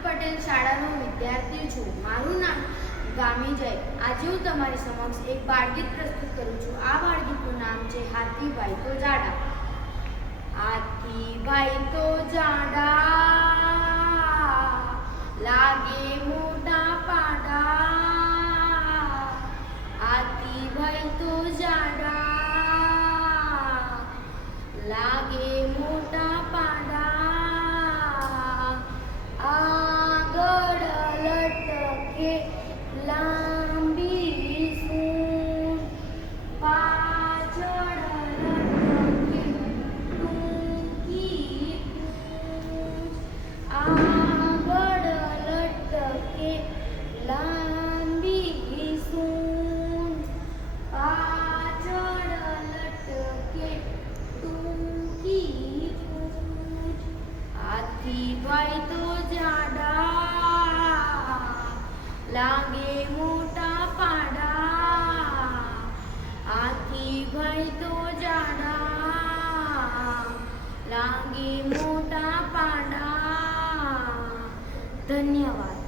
પટેલ શાળાનો વિદ્યાર્થી છું મારું નામ ગામી જય આજે હું તમારી સમક્ષ એક બાળગીત પ્રસ્તુત કરું છું આ બાળગીતનું નામ છે હાથીભાઈ તો જાડા હાથીભાઈ તો જાડા લાગે મોટા પાડા હાથીભાઈ તો જાડા લાગે લાગે મોટા પાડા. આખી ભય તો જાડા. લાગે મોટા પાડા. ધન્યવાદ.